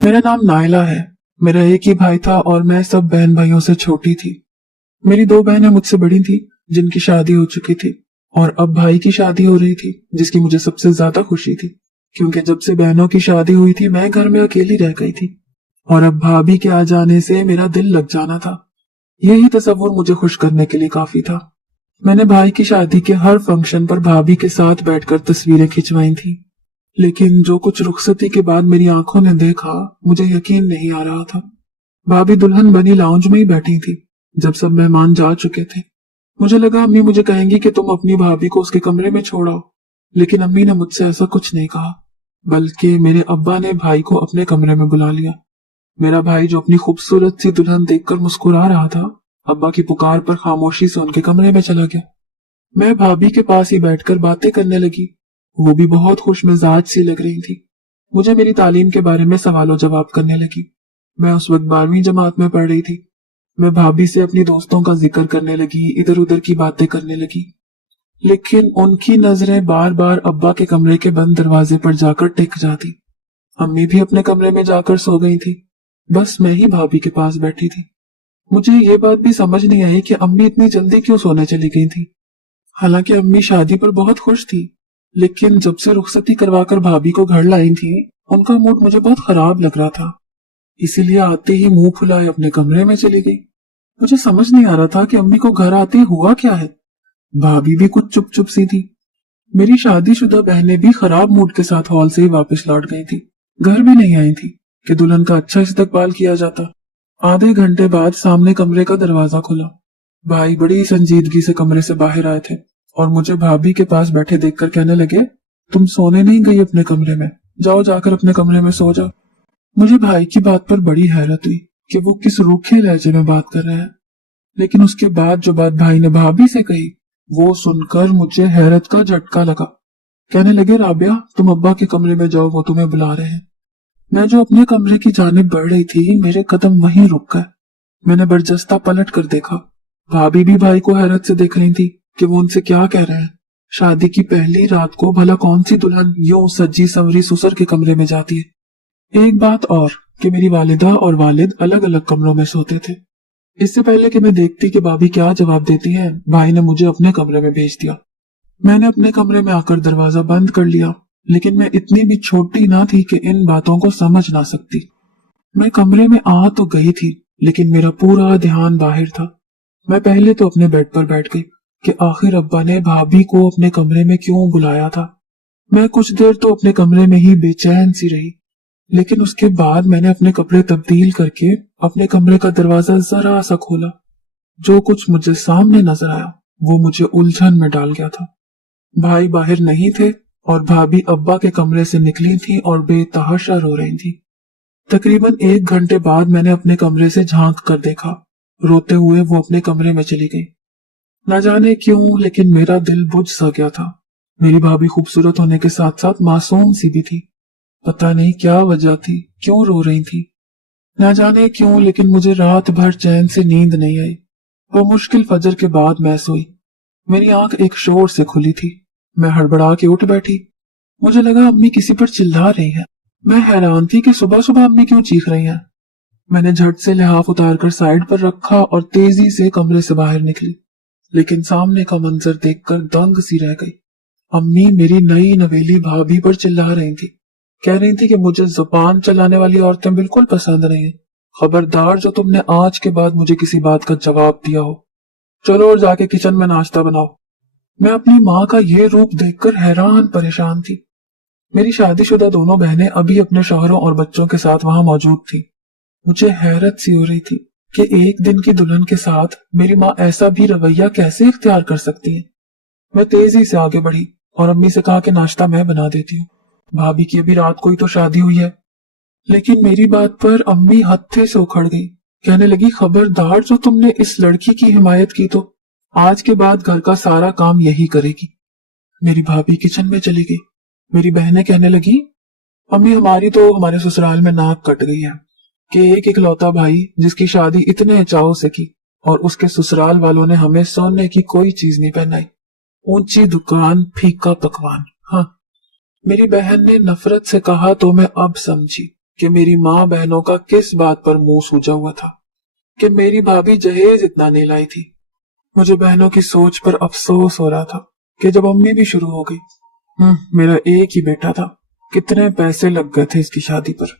मेरा नाम नायला है। मेरा एक ही भाई था और मैं सब बहन भाइयों से छोटी थी। मेरी दो बहनें मुझसे बड़ी थी जिनकी शादी हो चुकी थी, और अब भाई की शादी हो रही थी जिसकी मुझे सबसे ज्यादा खुशी थी, क्योंकि जब से बहनों की शादी हुई थी मैं घर में अकेली रह गई थी और अब भाभी के आ जाने से मेरा दिल लग जाना था। यही तस्वुर मुझे खुश करने के लिए काफी था। मैंने भाई की शादी के हर फंक्शन पर भाभी के साथ बैठकर तस्वीरें खिंचवाई थी, लेकिन जो कुछ रुखसती के बाद मेरी आंखों ने देखा मुझे यकीन नहीं आ रहा था। भाभी दुल्हन बनी लाउंज में ही बैठी थी जब सब मेहमान जा चुके थे। मुझे लगा अम्मी मुझे कहेंगी कि तुम अपनी भाभी को उसके कमरे में छोड़ो, लेकिन अम्मी ने मुझसे ऐसा कुछ नहीं कहा, बल्कि मेरे अब्बा ने भाई को अपने कमरे में बुला लिया। मेरा भाई जो अपनी खूबसूरत सी दुल्हन देखकर मुस्कुरा रहा था, अब्बा की पुकार पर खामोशी से उनके कमरे में चला गया। मैं भाभी के पास ही बैठकर बातें करने लगी। वो भी बहुत खुश मिजाज सी लग रही थी। मुझे मेरी तालीम के बारे में सवालों जवाब करने लगी। मैं उस वक्त 12वीं जमात में पढ़ रही थी। मैं भाभी से अपनी दोस्तों का जिक्र करने लगी, इधर उधर की बातें करने लगी, लेकिन उनकी नजरें बार बार अब्बा के कमरे के बंद दरवाजे पर जाकर टिक जाती। अम्मी भी अपने कमरे में जाकर सो गई थी। बस मैं ही भाभी के पास बैठी थी। मुझे ये बात भी समझ नहीं आई कि अम्मी इतनी जल्दी क्यों सोने चली गई थी। हालांकि अम्मी शादी पर बहुत खुश थी, लेकिन जब से रुखसती करवाकर भाभी को घर लाई थी उनका मूड मुझे बहुत खराब लग रहा था। इसीलिए आते ही मुंह फुलाए अपने कमरे में चली गई। मुझे समझ नहीं आ रहा था कि अम्मी को घर आते ही हुआ क्या है। भाभी भी कुछ चुप चुप सी थी। मेरी शादीशुदा बहनें भी खराब मूड के साथ हॉल से ही वापस लौट गई थी। घर भी नहीं आई थी कि दुल्हन का अच्छा इस्तकबाल किया जाता। आधे घंटे बाद सामने कमरे का दरवाजा खुला। भाई बड़ी संजीदगी से कमरे से बाहर आए थे और मुझे भाभी के पास बैठे देखकर कहने लगे, तुम सोने नहीं गई अपने कमरे में? जाओ जाकर अपने कमरे में सो जाओ। मुझे भाई की बात पर बड़ी हैरत हुई कि वो किस रूखे लहजे में बात कर रहे हैं, लेकिन उसके बाद जो बात भाई ने भाभी से कही वो सुनकर मुझे हैरत का झटका लगा। कहने लगे, राबिया तुम अब्बा के कमरे में जाओ, वो तुम्हें बुला रहे हैं। मैं जो अपने कमरे की जानिब बढ़ रही थी, मेरे कदम वहीं रुक गए। मैंने बरजस्ता पलट कर देखा। भाभी भी भाई को हैरत से देख रही थी कि वो उनसे क्या कह रहे हैं। शादी की पहली रात को भला कौन सी दुल्हन यूं सजी संवरी ससुर के कमरे में जाती है। एक बात और कि मेरी वालिदा और वालिद अलग अलग कमरों में सोते थे। इससे पहले कि मैं देखती कि भाभी क्या जवाब देती है, भाई ने मुझे अपने कमरे में भेज दिया। मैंने अपने कमरे में आकर दरवाजा बंद कर लिया, लेकिन मैं इतनी भी छोटी ना थी कि इन बातों को समझ ना सकती। मैं कमरे में आ तो गई थी, लेकिन मेरा पूरा ध्यान बाहर था। मैं पहले तो अपने बेड पर बैठ गई कि आखिर अब्बा ने भाभी को अपने कमरे में क्यों बुलाया था। मैं कुछ देर तो अपने कमरे में ही बेचैन सी रही, लेकिन उसके बाद मैंने अपने कपड़े तब्दील करके अपने कमरे का दरवाजा जरा सा खोला। जो कुछ मुझे सामने नजर आया वो मुझे उलझन में डाल गया था। भाई बाहर नहीं थे और भाभी अब्बा के कमरे से निकली थी और बेतहाशा रो रही थी। तकरीबन 1 घंटे बाद मैंने अपने कमरे से झांक कर देखा। रोते हुए वो अपने कमरे में चली गई। न जाने क्यों, लेकिन मेरा दिल बुझ सा गया था। मेरी भाभी खूबसूरत होने के साथ साथ मासूम सी भी थी। पता नहीं क्या वजह थी, क्यों रो रही थी। न जाने क्यों, लेकिन मुझे रात भर चैन से नींद नहीं आई। वो मुश्किल फजर के बाद मैं सोई। मेरी आंख एक शोर से खुली थी। मैं हड़बड़ा के उठ बैठी। मुझे लगा अम्मी किसी पर चिल्ला रही है। मैं हैरान थी कि सुबह सुबह अम्मी क्यों चीख रही हैं। मैंने झट से लिहाफ उतारकर साइड पर रखा और तेजी से कमरे से बाहर निकली, लेकिन सामने का मंजर देखकर दंग सी रह गई। अम्मी मेरी नई नवेली भाभी पर चिल्ला रही थी। कह रही थी कि मुझे जुबान चलाने वाली औरतें बिल्कुल पसंद नहीं है। खबरदार जो तुमने आज के बाद मुझे किसी बात का जवाब दिया हो। चलो और जाके किचन में नाश्ता बनाओ। मैं अपनी माँ का ये रूप देखकर हैरान परेशान थी। मेरी शादीशुदा दोनों बहनें अभी अपने शौहरों और बच्चों के साथ वहां मौजूद थी। मुझे हैरत सी हो रही थी कि एक दिन की दुल्हन के साथ मेरी माँ ऐसा भी रवैया कैसे इख्तियार कर सकती है। मैं तेजी से आगे बढ़ी और अम्मी से कहा कि नाश्ता मैं बना देती हूँ। भाभी की अभी रात को ही तो शादी हुई है। लेकिन मेरी बात पर अम्मी हत्थे से उखड़ गई। कहने लगी, खबरदार जो तुमने इस लड़की की हिमायत की तो आज के बाद घर का सारा काम यही करेगी। मेरी भाभी किचन में चली गई। मेरी बहनें कहने लगी, अम्मी हमारी तो हमारे ससुराल में नाक कट गई है कि एक इकलौता भाई जिसकी शादी इतने चाव से की और उसके ससुराल वालों ने हमें सोने की कोई चीज नहीं पहनाई। ऊंची दुकान, फीका पकवान। हाँ, मेरी बहन ने नफरत से कहा तो मैं अब समझी कि मेरी माँ बहनों का किस बात पर मुंह सूजा हुआ था कि मेरी भाभी जहेज इतना नहीं लाई थी। मुझे बहनों की सोच पर अफसोस हो रहा था कि जब अम्मी भी शुरू हो गई। मेरा एक ही बेटा था, कितने पैसे लग गए थे इसकी शादी पर।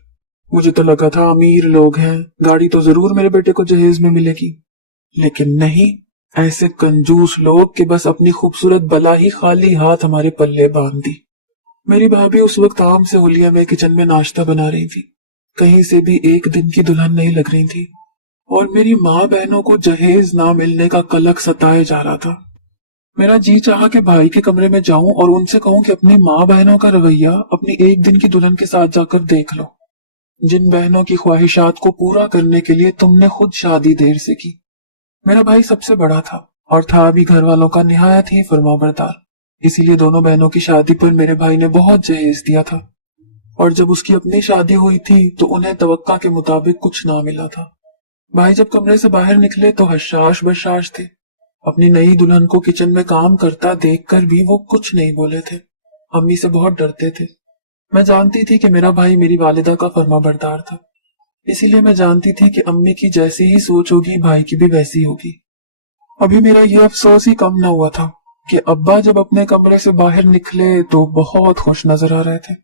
मुझे तो लगा था अमीर लोग हैं, गाड़ी तो जरूर मेरे बेटे को जहेज में मिलेगी, लेकिन नहीं, ऐसे कंजूस लोग कि बस अपनी खूबसूरत बला ही खाली हाथ हमारे पल्ले बांध दी। मेरी भाभी उस वक्त आम से हुलिया में किचन में नाश्ता बना रही थी, कहीं से भी एक दिन की दुल्हन नहीं लग रही थी, और मेरी माँ बहनों को जहेज ना मिलने का कलक सताए जा रहा था। मेरा जी चाहा कि भाई के कमरे में जाऊं और उनसे कहूं कि अपनी माँ बहनों का रवैया अपनी एक दिन की दुल्हन के साथ जाकर देख लो। जिन बहनों की ख्वाहिशात को पूरा करने के लिए तुमने खुद शादी देर से की। मेरा भाई सबसे बड़ा था और था भी घर वालों का निहायत ही फरमाबरदार, इसीलिए दोनों बहनों की शादी पर मेरे भाई ने बहुत जहेज दिया था, और जब उसकी अपनी शादी हुई थी तो उन्हें तवक्का के मुताबिक कुछ ना मिला था। भाई जब कमरे से बाहर निकले तो हशाश बशाश थे। अपनी नई दुल्हन को किचन में काम करता देखकर भी वो कुछ नहीं बोले थे। अम्मी से बहुत डरते थे। मैं जानती थी कि मेरा भाई मेरी वालिदा का फरमाबरदार था, इसीलिए मैं जानती थी कि अम्मी की जैसी ही सोच होगी भाई की भी वैसी होगी। अभी मेरा ये अफसोस ही कम न हुआ था कि अब्बा जब अपने कमरे से बाहर निकले तो बहुत खुश नजर आ रहे थे।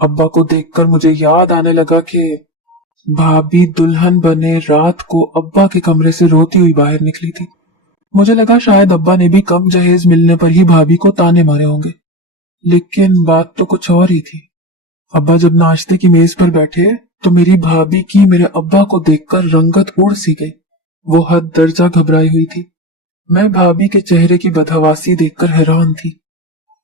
अब्बा को देखकर मुझे याद आने लगा कि भाभी दुल्हन बने रात को अब्बा के कमरे से रोती हुई बाहर निकली थी। मुझे लगा शायद अब्बा ने भी कम जहेज मिलने पर ही भाभी को ताने मारे होंगे, लेकिन बात तो कुछ और ही थी। अब्बा जब नाश्ते की मेज पर बैठे तो मेरी भाभी की मेरे अब्बा को देखकर रंगत उड़ सी गई। वो हद दर्जा घबराई हुई थी। मैं भाभी के चेहरे की बदहवासी देखकर हैरान थी,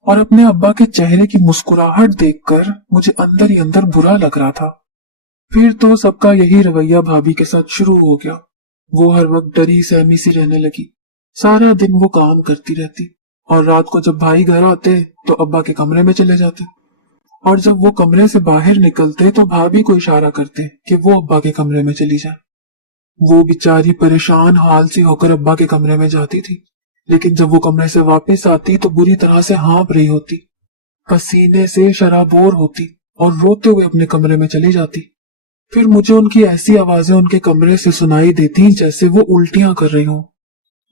और अपने अब्बा के चेहरे की मुस्कुराहट देखकर मुझे अंदर ही अंदर बुरा लग रहा था। फिर तो सबका यही रवैया भाभी के साथ शुरू हो गया। वो हर वक्त डरी सहमी सी रहने लगी। सारा दिन वो काम करती रहती, और रात को जब भाई घर आते तो अब्बा के कमरे में चले जाते, और जब वो कमरे से बाहर निकलते तो भाभी को इशारा करते कि वो अब्बा के कमरे में चली जाए। वो बेचारी परेशान हाल सी होकर अब्बा के कमरे में जाती थी, लेकिन जब वो कमरे से वापस आती तो बुरी तरह से हाँप रही होती, पसीने से शराबोर होती और रोते हुए अपने कमरे में चली जाती। फिर मुझे उनकी ऐसी आवाजें उनके कमरे से सुनाई देती जैसे वो उल्टियां कर रही हों।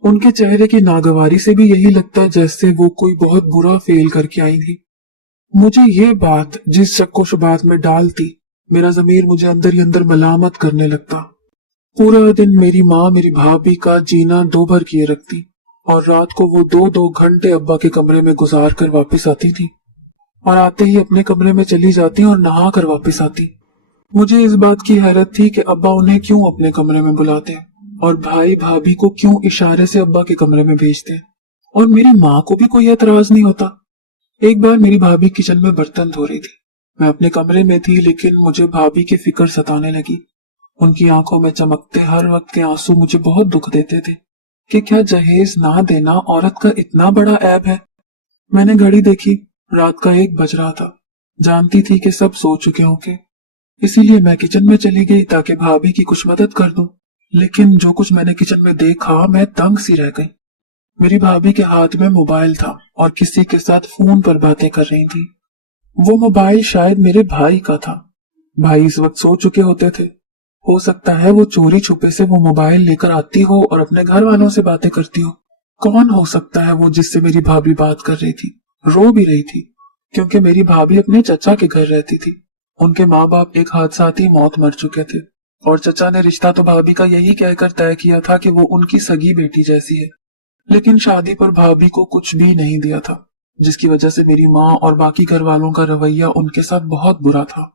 उनके चेहरे की नागवारी से भी यही लगता जैसे वो कोई बहुत बुरा फेल करके आई थी। मुझे ये बात जिस शक को शुबात में डालती, मेरा ज़मीर मुझे अंदर ही अंदर मलामत करने लगता। पूरा दिन मेरी माँ मेरी भाभी का जीना दो भर किए रखती, और रात को वो 2-2 घंटे अब्बा के कमरे में गुजार कर वापस आती थी, और आते ही अपने कमरे में चली जाती और नहा कर वापस आती। मुझे इस बात की हैरत थी कि अब्बा उन्हें क्यों अपने कमरे में बुलाते और भाई भाभी को क्यों इशारे से अब्बा के कमरे में भेजते, और मेरी माँ को भी कोई एतराज नहीं होता। एक बार मेरी भाभी किचन में बर्तन धो रही थी। मैं अपने कमरे में थी, लेकिन मुझे भाभी की फिक्र सताने लगी। उनकी आंखों में चमकते हर वक्त के आंसू मुझे बहुत दुख देते थे कि क्या जहेज ना देना औरत का इतना बड़ा ऐब है। मैंने घड़ी देखी, रात का 1 बज रहा था। जानती थी कि सब सो चुके होंगे, इसीलिए मैं किचन में चली गई ताकि भाभी की कुछ मदद कर दूं। लेकिन जो कुछ मैंने किचन में देखा, मैं तंग सी रह गई। मेरी भाभी के हाथ में मोबाइल था और किसी के साथ फोन पर बातें कर रही थी। वो मोबाइल शायद मेरे भाई का था। भाई इस वक्त सो चुके होते थे। हो सकता है वो चोरी छुपे से वो मोबाइल लेकर आती हो और अपने घर वालों से बातें करती हो। कौन हो सकता है वो जिससे मेरी भाभी बात कर रही थी, रो भी रही थी, क्योंकि मेरी भाभी अपने चचा के घर रहती थी। उनके माँ बाप एक हादसाती मौत मर चुके थे, और चचा ने रिश्ता तो भाभी का यही कहकर तय किया था कि वो उनकी सगी बेटी जैसी है, लेकिन शादी पर भाभी को कुछ भी नहीं दिया था, जिसकी वजह से मेरी माँ और बाकी घर वालों का रवैया उनके साथ बहुत बुरा था।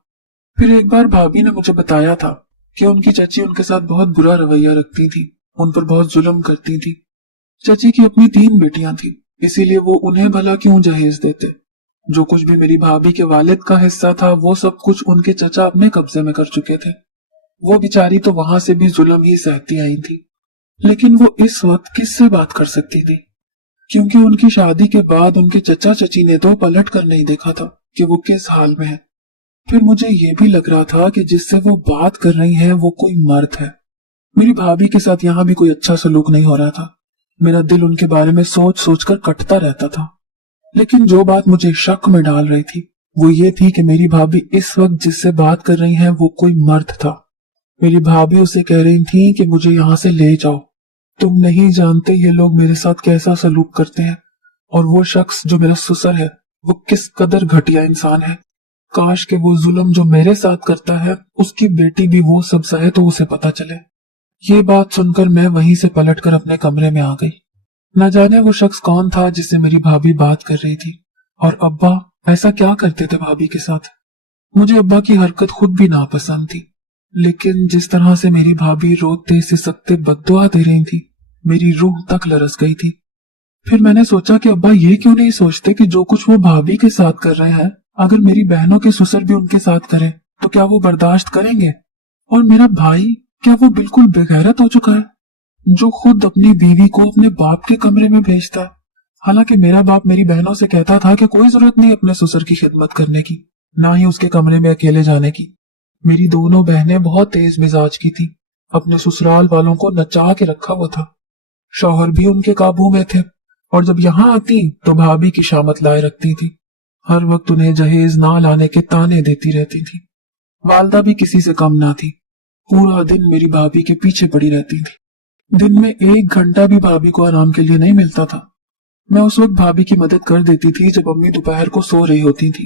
फिर एक बार भाभी ने मुझे बताया था कि उनकी चची उनके साथ बहुत बुरा रवैया रखती थी, उन पर बहुत जुल्म करती थी। चची की अपनी 3 बेटियां थी, इसीलिए वो उन्हें भला क्यों जहेज देते। जो कुछ भी मेरी भाभी के वालिद का हिस्सा था, वो सब कुछ उनके चचा अपने कब्जे में कर चुके थे। वो बेचारी तो वहां से भी जुल्म ही सहती आई थी, लेकिन वो इस वक्त किससे बात कर सकती थी, क्योंकि उनकी शादी के बाद उनके चचा चची ने तो पलट कर नहीं देखा था कि वो किस हाल में है। फिर मुझे ये भी लग रहा था कि जिससे वो बात कर रही है वो कोई मर्द है। मेरी भाभी के साथ यहाँ भी कोई अच्छा सलूक नहीं हो रहा था। मेरा दिल उनके बारे में सोच सोच कर कटता रहता था, लेकिन जो बात मुझे शक में डाल रही थी वो ये थी कि मेरी भाभी इस वक्त जिससे बात कर रही है वो कोई मर्द था। मेरी भाभी उसे कह रही थी कि मुझे यहाँ से ले जाओ, तुम नहीं जानते ये लोग मेरे साथ कैसा सलूक करते हैं, और वो शख्स जो मेरा ससुर है वो किस कदर घटिया इंसान है। काश के वो जुल्म जो मेरे साथ करता है उसकी बेटी भी वो सब सहे तो उसे पता चले। ये बात सुनकर मैं वहीं से पलटकर अपने कमरे में आ गई। न जाने वो शख्स कौन था जिससे मेरी भाभी बात कर रही थी, और अब्बा ऐसा क्या करते थे भाभी के साथ। मुझे अब्बा की हरकत खुद भी नापसंद थी, लेकिन जिस तरह से मेरी भाभी रोते सिसकते बद्दुआ दे रही थी, मेरी रूह तक लरस गई थी। फिर मैंने सोचा कि अब्बा ये क्यों नहीं सोचते कि जो कुछ वो भाभी के साथ कर रहे हैं अगर मेरी बहनों के ससुर भी उनके साथ करें तो क्या वो बर्दाश्त करेंगे। और मेरा भाई, क्या वो बिल्कुल बेगैरत हो चुका है जो खुद अपनी बीवी को अपने बाप के कमरे में भेजता है। हालांकि मेरा बाप मेरी बहनों से कहता था कि कोई जरूरत नहीं अपने ससुर की खिदमत करने की, ना ही उसके कमरे में अकेले जाने की। मेरी दोनों बहनें बहुत तेज मिजाज की थी, अपने ससुराल वालों को नचा के रखा हुआ था। शौहर भी उनके काबू में थे, और जब यहाँ आती तो भाभी की शामत लाए रखती थी। हर वक्त उन्हें जहेज ना लाने के ताने देती रहती थी। वालदा भी किसी से कम ना थी, पूरा दिन मेरी भाभी के पीछे पड़ी रहती थी। दिन में 1 घंटा भी भाभी को आराम के लिए नहीं मिलता था। मैं उस वक्त भाभी की मदद कर देती थी जब अम्मी दोपहर को सो रही होती थी।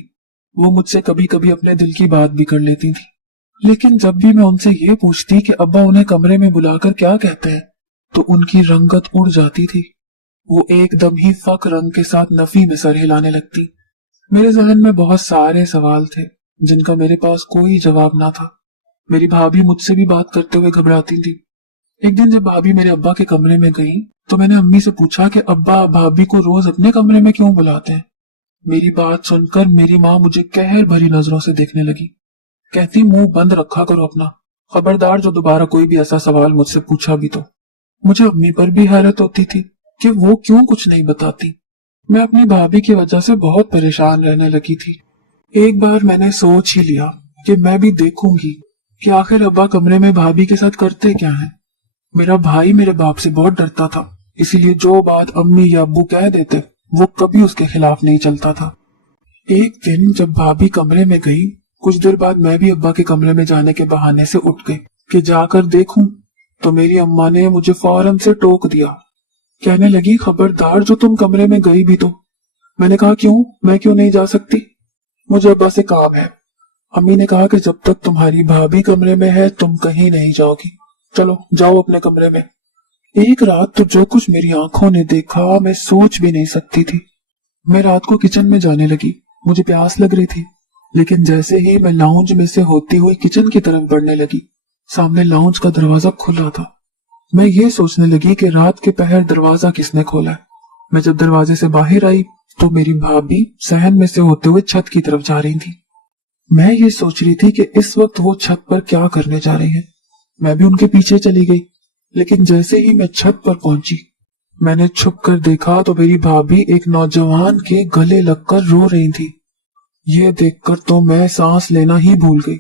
वो मुझसे कभी कभी अपने दिल की बात भी कर लेती थी, लेकिन जब भी मैं उनसे ये पूछती कि अब्बा उन्हें कमरे में बुलाकर क्या कहते हैं तो उनकी रंगत उड़ जाती थी। वो एकदम ही फक रंग के साथ नफी में सर हिलाने लगती। मेरे जहन में बहुत सारे सवाल थे जिनका मेरे पास कोई जवाब ना था। मेरी भाभी मुझसे भी बात करते हुए घबराती थी। एक दिन जब भाभी मेरे अब्बा के कमरे में गई तो मैंने अम्मी से पूछा कि अब्बा भाभी को रोज अपने कमरे में क्यों बुलाते हैं। मेरी बात सुनकर मेरी माँ मुझे कहर भरी नजरों से देखने लगी। कहती, मुंह बंद रखा करो अपना, खबरदार जो दोबारा कोई भी ऐसा सवाल मुझसे पूछा भी तो। मुझे अम्मी पर भी हैरत होती थी कि वो क्यों कुछ नहीं बताती। मैं अपनी भाभी की वजह से बहुत परेशान रहने लगी थी। एक बार मैंने सोच ही लिया कि मैं भी देखूंगी कि आखिर अब्बा कमरे में भाभी के साथ करते क्या हैं। मेरा भाई मेरे बाप से बहुत डरता था, इसीलिए जो बात अम्मी या अब्बू कह देते वो कभी उसके खिलाफ नहीं चलता था। एक दिन जब भाभी कमरे में गई, कुछ देर बाद मैं भी अब्बा के कमरे में जाने के बहाने से उठ गई कि जाकर देखूं, तो मेरी अम्मा ने मुझे फौरन से टोक दिया। कहने लगी, खबरदार जो तुम कमरे में गई भी तो। मैंने कहा, क्यों, मैं क्यों नहीं जा सकती, मुझे अब्बा से काम है। अम्मी ने कहा कि जब तक तुम्हारी भाभी कमरे में है तुम कहीं नहीं जाओगी, चलो जाओ अपने कमरे में। एक रात तो जो कुछ मेरी आंखों ने देखा मैं सोच भी नहीं सकती थी। मैं रात को किचन में जाने लगी, मुझे प्यास लग रही थी, लेकिन जैसे ही मैं लाउंज में से होती हुई किचन की तरफ बढ़ने लगी, सामने लाउंज का दरवाजा खुला था। मैं ये सोचने लगी कि रात के पहर दरवाजा किसने खोला है। मैं जब दरवाजे से बाहर आई तो मेरी भाभी सहन में से होते हुए छत की तरफ जा रही थी। मैं ये सोच रही थी कि इस वक्त वो छत पर क्या करने जा रही हैं। मैं भी उनके पीछे चली गई, लेकिन जैसे ही मैं छत पर पहुंची मैंने छुप कर देखा तो मेरी भाभी एक नौजवान के गले लगकर रो रही थी। ये देखकर तो मैं सांस लेना ही भूल गई।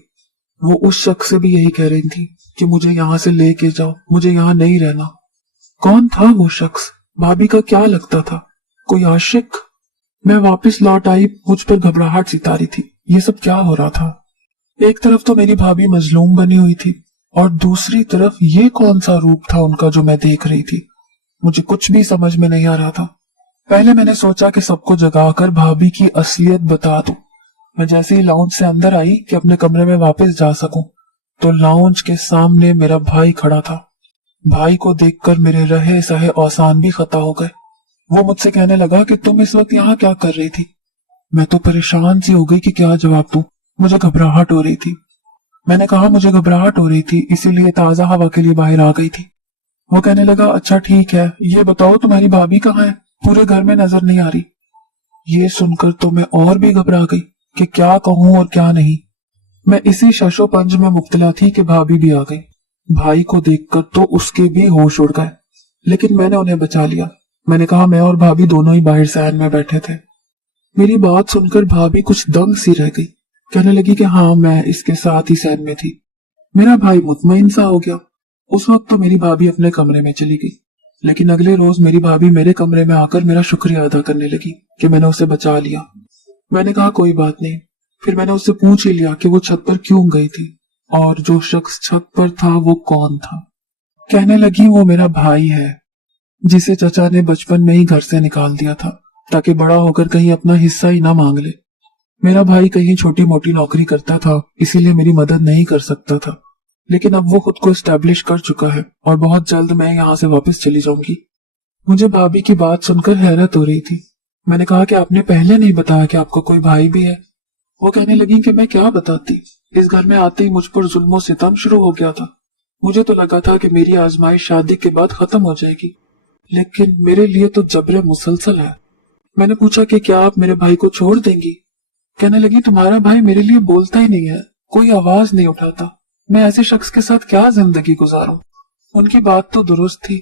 वो उस शख्स से भी यही कह रही थी कि मुझे यहाँ से लेके जाओ, मुझे यहाँ नहीं रहना। कौन था वो शख्स? भाभी का क्या लगता था? कोई आशिक? मैं वापस लौट आई, मुझ पर घबराहट सी तारी थी। ये सब क्या हो रहा था? एक तरफ तो मेरी भाभी मजलूम बनी हुई थी और दूसरी तरफ ये कौन सा रूप था उनका जो मैं देख रही थी। मुझे कुछ भी समझ में नहीं आ रहा था। पहले मैंने सोचा कि सबको जगाकर भाभी की असलियत बता दूं। मैं जैसे ही लाउंज से अंदर आई कि अपने कमरे में वापस जा सकूं, तो लाउंज के सामने मेरा भाई खड़ा था। भाई को देखकर मेरे रहे सहे औसान भी खता हो गए। वो मुझसे कहने लगा कि तुम इस वक्त यहाँ क्या कर रही थी? मैं तो परेशान सी हो गई कि क्या जवाब दूं। मुझे घबराहट हो रही थी। मैंने कहा, मुझे घबराहट हो रही थी इसीलिए ताजा हवा के लिए बाहर आ गई थी। वो कहने लगा, अच्छा ठीक है, ये बताओ तुम्हारी भाभी कहाँ है? पूरे घर में नजर नहीं आ रही। ये सुनकर तो मैं और भी घबरा गई कि क्या कहूं और क्या नहीं। मैं इसी शशोपंज में मुब्तला थी कि भाभी भी आ गई। भाई को देखकर तो उसके भी होश उड़ गए, लेकिन मैंने उन्हें बचा लिया। मैंने कहा, मैं और भाभी दोनों ही बाहर सहन में बैठे थे। मेरी बात सुनकर भाभी कुछ दंग सी रह गई। कहने लगी कि हाँ, मैं इसके साथ ही सहन में थी। मेरा भाई मुतमईन सा हो गया। उस वक्त तो मेरी भाभी अपने कमरे में चली गई, लेकिन अगले रोज मेरी भाभी मेरे कमरे में आकर मेरा शुक्रिया अदा करने लगी कि मैंने उसे बचा लिया। मैंने कहा, कोई बात नहीं, फिर मैंने उससे पूछ ही लिया कि वो छत पर क्यों गई थी और जो शख्स छत पर था वो कौन था। कहने लगी वो मेरा भाई है जिसे चचा ने बचपन में ही घर से निकाल दिया था ताकि बड़ा होकर कहीं अपना हिस्सा ही ना मांग ले। मेरा भाई कहीं छोटी मोटी नौकरी करता था, इसीलिए मेरी मदद नहीं कर सकता था, लेकिन अब वो खुद को एस्टेब्लिश कर चुका है और बहुत जल्द मैं यहाँ से वापस चली जाऊंगी। मुझे भाभी की बात सुनकर हैरत हो रही थी। मैंने कहा कि आपने पहले नहीं बताया कि आपका कोई भाई भी है। वो कहने लगी कि मैं क्या बताती, इस घर में आते ही मुझ पर जुल्म और सितम शुरू हो गया था। मुझे तो लगा था कि मेरी आजमाइश शादी के बाद खत्म हो जाएगी, लेकिन मेरे लिए तो जबरे मुसलसल है। मैंने पूछा कि क्या आप मेरे भाई को छोड़ देंगी। कहने लगी तुम्हारा भाई मेरे लिए बोलता ही नहीं है, कोई आवाज नहीं उठाता, मैं ऐसे शख्स के साथ क्या जिंदगी गुजारूं। उनकी बात तो दुरुस्त थी।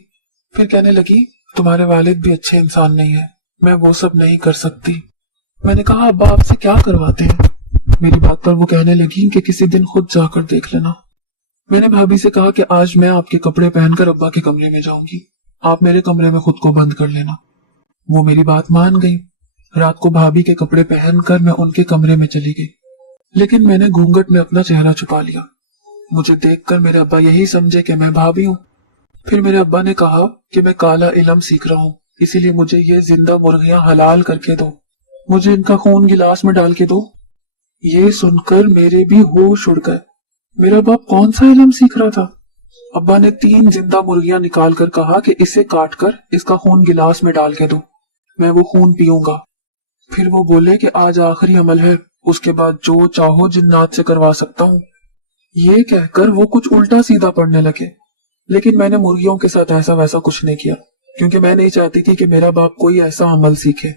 फिर कहने लगी तुम्हारे वालिद भी अच्छे इंसान नहीं है, मैं वो सब नहीं कर सकती। मैंने कहा अब्बा आपसे क्या करवाते हैं। मेरी बात पर वो कहने लगी कि किसी दिन खुद जाकर देख लेना। मैंने भाभी से कहा कि आज मैं आपके कपड़े पहनकर अब्बा के कमरे में जाऊंगी, आप मेरे कमरे में खुद को बंद कर लेना। वो मेरी बात मान गई। रात को भाभी के कपड़े पहनकर मैं उनके कमरे में चली गई, लेकिन मैंने घूंघट में अपना चेहरा छुपा लिया। मुझे देखकर मेरे अब्बा यही समझे कि मैं भाभी हूँ। फिर मेरे अब्बा ने कहा कि मैं काला इल्म सीख रहा हूँ, इसीलिए मुझे ये जिंदा मुर्गियां हलाल करके दो, मुझे इनका खून गिलास में डाल के दो। ये सुनकर मेरे भी होश उड़ गए। मेरा बाप कौन सा इल्म सीख रहा था। अब्बा ने 3 जिंदा मुर्गियां निकाल कर कहा कि इसे काट कर इसका खून गिलास में डाल के दो, मैं वो खून पीऊंगा। फिर वो बोले कि आज आखिरी अमल है, उसके बाद जो चाहो जिन्नात से करवा सकता हूँ। ये कहकर वो कुछ उल्टा सीधा पढ़ने लगे, लेकिन मैंने मुर्गियों के साथ ऐसा वैसा कुछ नहीं किया, क्योंकि मैं नहीं चाहती थी कि मेरा बाप कोई ऐसा अमल सीखे।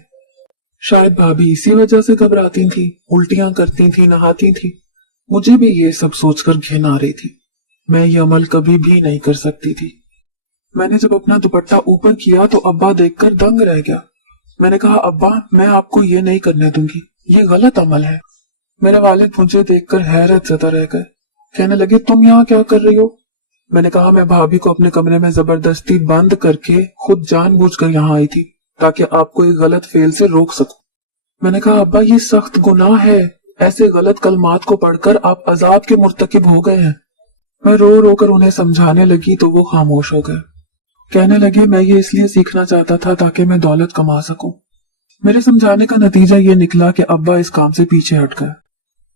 शायद भाभी इसी वजह से घबराती थी, उल्टियां करती थी, नहाती थी। मुझे भी ये सब सोचकर घिन आ रही थी। मैं ये अमल कभी भी नहीं कर सकती थी। मैंने जब अपना दुपट्टा ऊपर किया तो अब्बा देखकर दंग रह गया। मैंने कहा अब्बा मैं आपको ये नहीं करने दूंगी, ये गलत अमल है। मेरे वालिद मुझे देखकर हैरत ज़दा रह गए। कहने लगे तुम यहाँ क्या कर रही हो। मैंने कहा मैं भाभी को अपने कमरे में जबरदस्ती बंद करके खुद जानबूझकर यहाँ आई थी ताकि आपको एक गलत फेल से रोक सकूं। मैंने कहा अब्बा ये सख्त गुनाह है, ऐसे गलत कलमात को पढ़कर आप अजाब के मुर्तकिब हो गए हैं। मैं रो रो कर उन्हें समझाने लगी तो वो खामोश हो गए। कहने लगे मैं ये इसलिए सीखना चाहता था ताकि मैं दौलत कमा सकूं। मेरे समझाने का नतीजा ये निकला कि अब्बा इस काम से पीछे हट गए।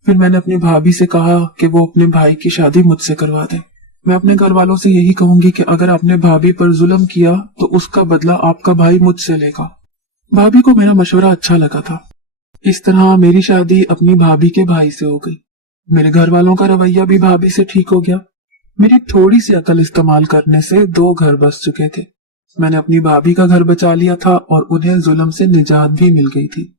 फिर मैंने अपनी भाभी से कहा कि वो अपने भाई की शादी मुझसे करवा दे। मैं अपने घर वालों से यही कहूंगी कि अगर आपने भाभी पर जुल्म किया तो उसका बदला आपका भाई मुझसे लेगा। भाभी को मेरा मशवरा अच्छा लगा था। इस तरह मेरी शादी अपनी भाभी के भाई से हो गई। मेरे घर वालों का रवैया भी भाभी से ठीक हो गया। मेरी थोड़ी सी अकल इस्तेमाल करने से 2 घर बस चुके थे। मैंने अपनी भाभी का घर बचा लिया था और उन्हें जुल्म से निजात भी मिल गई थी।